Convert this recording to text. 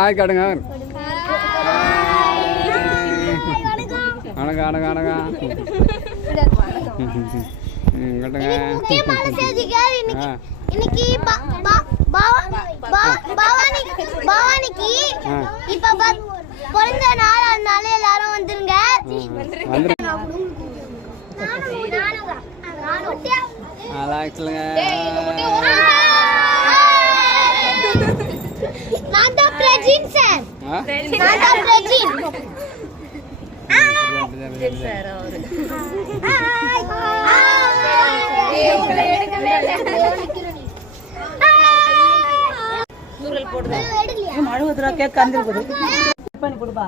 ஆய் காட்டுங்க. வணக்கம் வணக்கம் வணக்கம். முக்கியமான செய்திகள் இன்னைக்கு பவானிக்கு இப்ப பிறந்த நாள், அதனால எல்லாரும் வந்துருங்க. நான் தான் பிரஜின் சார். நான் தான் பிரஜின் சார். அவரு நூறல் போடுங்க. மழுவதுரா கேக் கந்திருக்குது. பண்ணி கொடுப்பா.